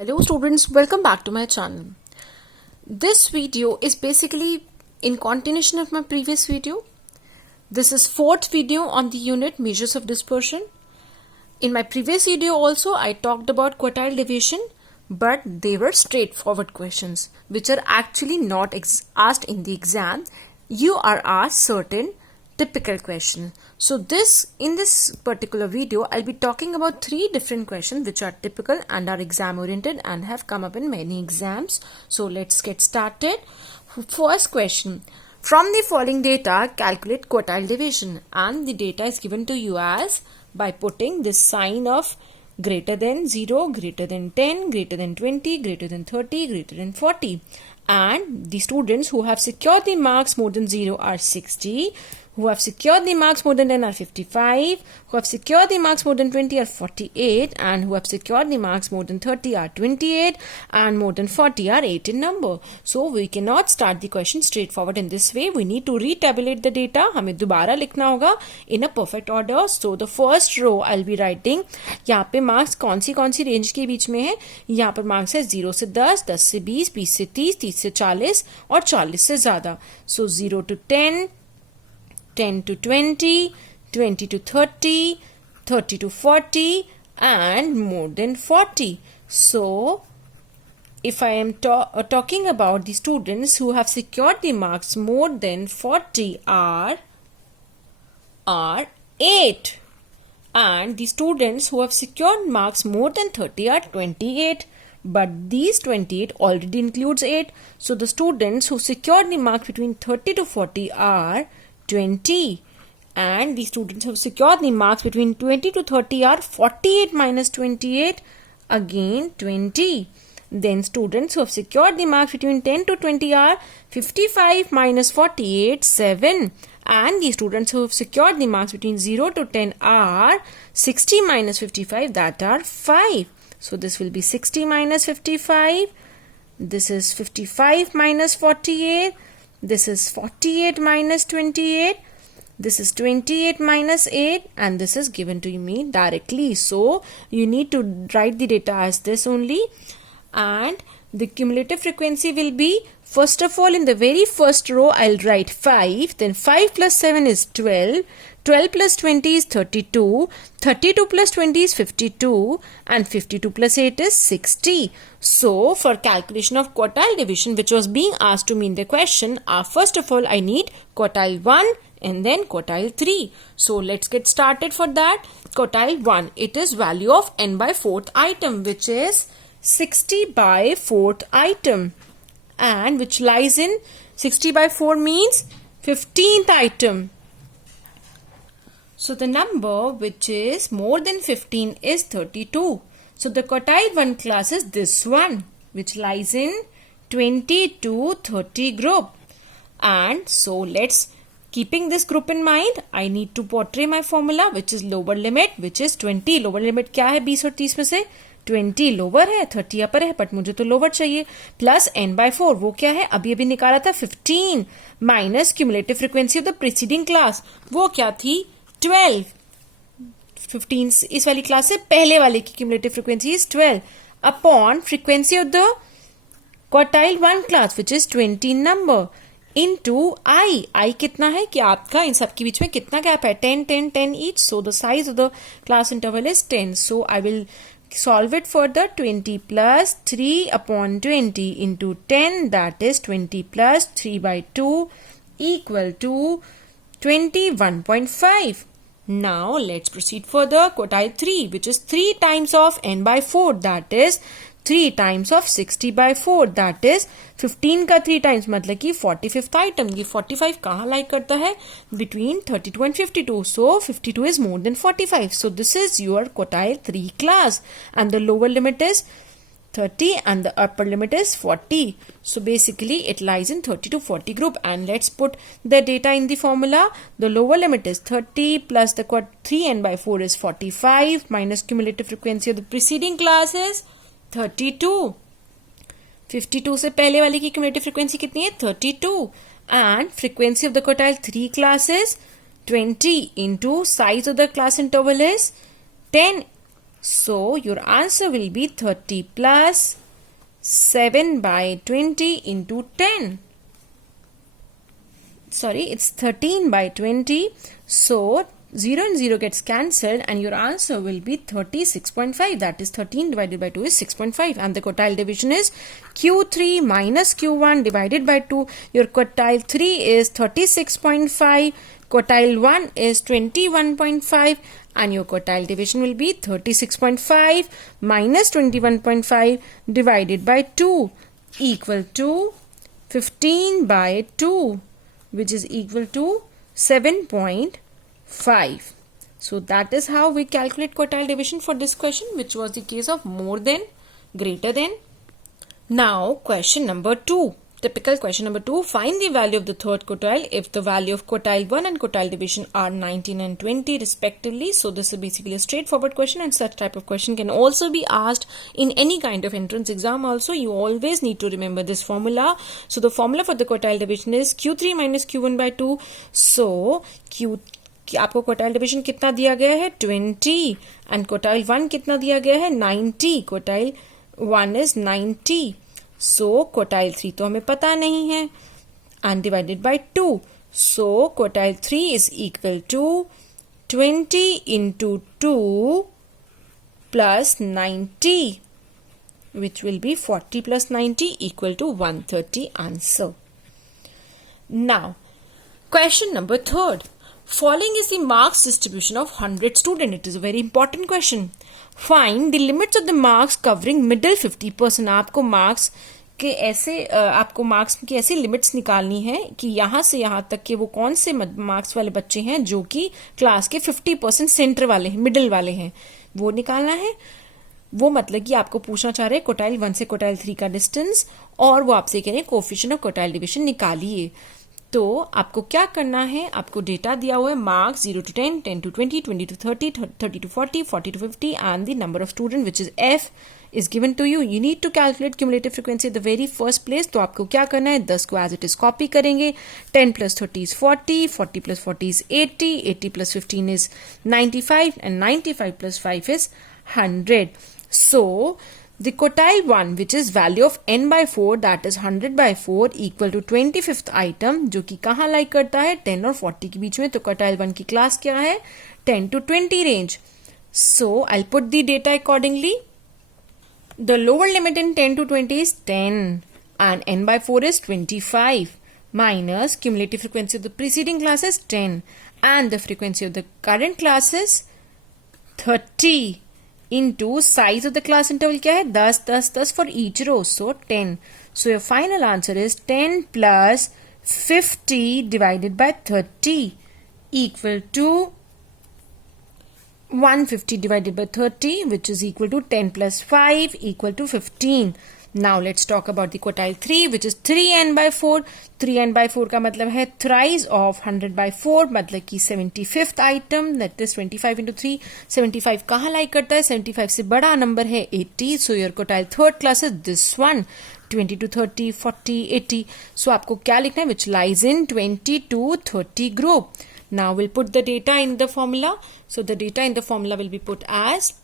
Hello students, welcome back to my channel. This video is basically in continuation of my previous video. This is fourth video on the unit measures of dispersion. In my previous video also I talked about quartile division, but they were straightforward questions which are actually not asked in the exam. You are asked certain typical question. So in this particular video I'll be talking about three different questions which are typical and are exam oriented and have come up in many exams. So let's get started. First question: from the following data calculate quartile division, and the data is given to you as by putting this sign of greater than 0, greater than 10, greater than 20, greater than 30, greater than 40. And the students who have secured the marks more than 0 are 60, who have secured the marks more than 10 are 55, who have secured the marks more than 20 are 48, and who have secured the marks more than 30 are 28, and more than 40 are 8 in number. So we cannot start the question straightforward in this way. We need to retabulate the data. हमें दोबारा लिखना होगा in a perfect order. So the first row I'll be writing. यहाँ पे marks कौन सी range के बीच में है? यहाँ पर marks है 0 से 10, 10 से 20, 20 से 30, 30 से 40 और 40 से ज़्यादा. So 0 to 10, 10 to 20, 20 to 30, 30 to 40 and more than 40. So if I am talking about the students who have secured the marks more than 40 are 8, and the students who have secured marks more than 30 are 28. But these 28 already includes 8. So the students who secured the marks between 30 to 40 are 20, and the students who have secured the marks between 20 to 30 are 48 minus 28, again 20. Then students who have secured the marks between 10 to 20 are 55 minus 48, 7. And the students who have secured the marks between 0 to 10 are 60 minus 55, that are 5. So this will be 60 minus 55. This is 55 minus 48. This is 48 minus 28. This is 28 minus 8, and this is given to me directly. So you need to write the data as this only. And the cumulative frequency will be, first of all, in the very first row I'll write 5. Then 5 plus 7 is 12. 12 plus 20 is 32. 32 plus 20 is 52. And 52 plus 8 is 60. So for calculation of quartile division, which was being asked to me in the question, first of all I need quartile 1 and then quartile 3. So let's get started for that. Quartile 1, it is value of n by 4th item, which is 60 by 4th item, and which lies in 60 by 4 means 15th item. So the number which is more than 15 is 32. So the quartile 1 class is this one, which lies in 20 to 30 group. And so let's, keeping this group in mind, I need to portray my formula, which is lower limit, which is 20. Lower limit क्या है 20 और 30 में से? 20 lower है, 30 अपर है, but मुझे तो lower चाहिए. प्लस n by 4, वो क्या है? अभी निकाला था 15 minus cumulative frequency of the preceding class, वो क्या थी? 12. 15 इस वाली क्लास से पहले वाले की cumulative frequency is 12 upon frequency of the quartile 1 class which is 20 number into I कितना है कि आपका इन सब के बीच में कितना गैप है? 10 10 10 each. So the size of the class interval is 10. So I will solve it further. 20 plus 3 upon 20 into 10, that is 20 plus 3 by 2 equal to 21.5. Now let's proceed further. Quartile 3, which is 3 times of n by 4, that is 3 times of 60 by 4, that is 15 का 3 times मतलब कि 45th item. ये 45 कहाँ लाई करता है? Between 32 and 52. So 52 is more than 45. So this is your quartile 3 class, and the lower limit is 30 and the upper limit is 40. So basically it lies in 30 to 40 group, and let's put the data in the formula. The lower limit is 30 plus the 3n by 4 is 45 minus cumulative frequency of the preceding class is 32. 52 से पहले वाले की cumulative frequency कितनी है? 32. And frequency of the quartile 3 class is 20 into size of the class interval is 10. So your answer will be 30 plus 7 by 20 into 10. Sorry, it's 13 by 20. So 0 and 0 gets cancelled and your answer will be 36.5. That is 13 divided by 2 is 6.5. And the quartile division is Q3 minus Q1 divided by 2. Your quartile 3 is 36.5. Quartile 1 is 21.5. And your quartile division will be 36.5 minus 21.5 divided by 2 equal to 15 by 2, which is equal to 7.5. So that is how we calculate quartile division for this question, which was the case of more than, greater than. Now question number 2. Typical question number 2. Find the value of the third quartile if the value of quartile 1 and quartile division are 19 and 20 respectively. So this is basically a straightforward question, and such type of question can also be asked in any kind of entrance exam also. You always need to remember this formula. So the formula for the quartile division is Q3 minus Q1 by 2. So आपको quartile division कितना दिया गया है 20 and quartile 1 कितना दिया गया है 90. Quartile 1 is 90. So quartile 3 तो हमें पता नहीं है and divided by 2. So quartile 3 is equal to 20 into 2 plus 90, which will be 40 plus 90 equal to 130 answer. Now question number 3. Following is the marks distribution of 100 students. It is a very important question. Find the limits of the marks covering middle 50%. आपको marks के ऐसे limits निकालनी है कि यहाँ से यहाँ तक के वो कौन से मार्क्स वाले बच्चे हैं जो कि क्लास के 50% सेंटर वाले हैं, मिडिल वाले हैं, वो निकालना है. वो मतलब कि आपको पूछना चाह रहे हैं क्वार्टाइल 1 से क्वार्टाइल 3 का डिस्टेंस, और वो आपसे कह रहे हैं कोएफिशिएंट ऑफ क्वार्टाइल डिवीजन निकालिए. तो आपको क्या करना है, आपको डेटा दिया हुआ है marks 0 to 10, 10 to 20, 20 to 30, 30 to 40, 40 to 50 and the number of student which is F is given to you. You need to calculate cumulative frequency at the very first place. तो आपको क्या करना है, 10 को as it is copy करेंगे. 10 plus 30 is 40, 40 plus 40 is 80, 80 plus 15 is 95 and 95 plus 5 is 100. So the quartile 1 which is value of n by 4 that is 100 by 4 equal to 25th item जो कि कहाँ लाई करता है 10 और 40 के बीच में. तो quartile 1 की क्लास क्या है 10 to 20 range. So I'll put the data accordingly. The lower limit in 10 to 20 is 10 and n by 4 is 25 minus cumulative frequency of the preceding class is 10 and the frequency of the current class is 30 into size of the class interval क्या है 10 10 10 for each row, so 10. So your final answer is 10 plus 50 divided by 30 equal to 150 divided by 30, which is equal to 10 plus 5 equal to 15. Now let's talk about the quartile 3 which is 3n by 4. 3n by 4 का मतलब है thrice of 100 by 4, मतलब कि 75th item, that is 25 into 3. 75 कहाँ लाई करता है, 75 से बड़ा नंबर है 80. So your quartile third class is this one, 20 to 30, 40, 80. So आपको क्या लिखना है, which lies in 20 to 30 group. Now we'll put the data in the formula. So the data in the formula will be put as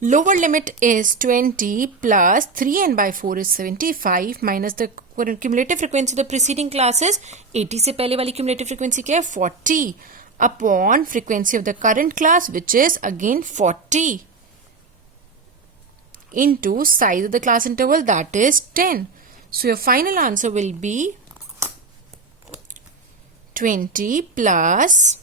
lower limit is 20 plus 3n by 4 is 75 minus the cumulative frequency of the preceding class is 80 से पहले वाली cumulative frequency क्या है 40 upon frequency of the current class which is again 40 into size of the class interval that is 10. So your final answer will be 20 plus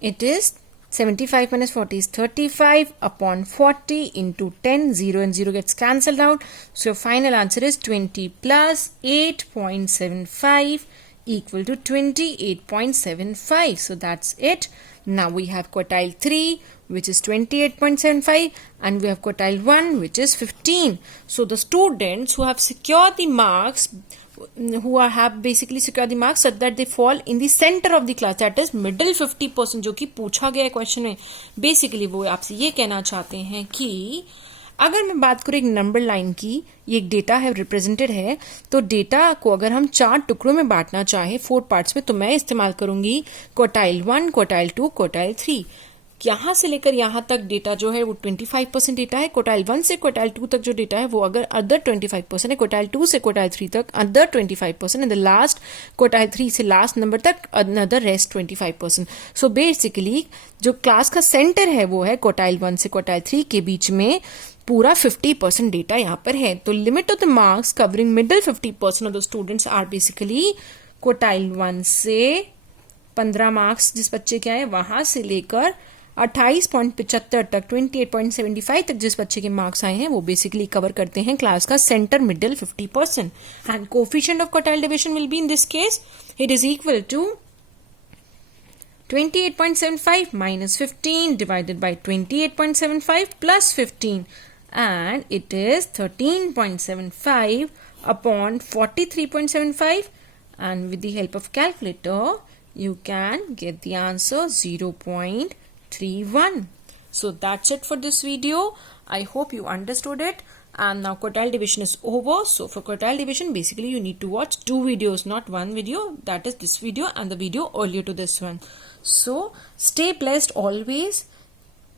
it is 75 minus 40 is 35 upon 40 into 10. 0 and 0 gets cancelled out. So your final answer is 20 plus 8.75 equal to 28.75. So that's it. Now we have quartile 3 which is 28.75 and we have quartile 1 which is 15. So the students who have secured the marks, who have basically secured the marks so that they fall in the center of the class, that is middle 50%, जो कि पूछा गया है question में. Basically वो आपसे ये कहना चाहते हैं कि अगर मैं बात करूँ एक नंबर लाइन की, ये एक डेटा है रिप्रेजेंटेड है, तो डेटा को अगर हम 4 टुकड़ों में बांटना चाहे 4 पार्ट्स में, तो मैं इस्तेमाल करूंगी क्वार्टाइल 1, क्वार्टाइल 2, क्वार्टाइल 3। यहाँ से लेकर यहाँ तक डेटा जो है वो 25% डेटा है। क्वार्टाइल 1 से क्वार्टाइल 2 तक जो डेटा है वो अगर अदर 25% है। क्वार्टाइल 2 से क्वार्टाइल 3 तक other 25%, and the last quartile 3 से लास्ट नंबर तक अनदर रेस्ट 25%। सो बेसिकली जो क्लास का सेंटर है वो है क्वार्टाइल 1 से क्वार्टाइल 3 के बीच में पूरा 50% डेटा यहाँ पर है। तो limit of the marks covering middle 50% of the students are basically quartile 1 से 15 मार्क्स जिस बच्चे के आए वहां से लेकर 28.75 तक 28.75 तक जिस बच्चे के मार्क्स आए हैं वो बेसिकली कवर करते हैं क्लास का centre middle 50%। And coefficient of quartile division will be in this case it is equal to 28.75 minus 15 divided by 28.75 plus 15, and it is 13.75 upon 43.75, and with the help of calculator you can get the answer 0.31. So that's it for this video. I hope you understood it. And now quartile division is over. So for quartile division basically you need to watch 2 videos, not 1 video, that is this video and the video earlier to this one. So stay blessed always,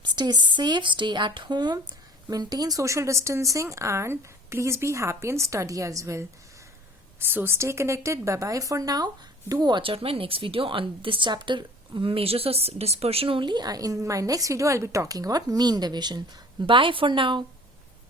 stay safe, stay at home, maintain social distancing, and please be happy and study as well. So stay connected. Bye bye for now. Do watch out my next video on this chapter, measures of dispersion only. In my next video I'll be talking about mean division. Bye for now.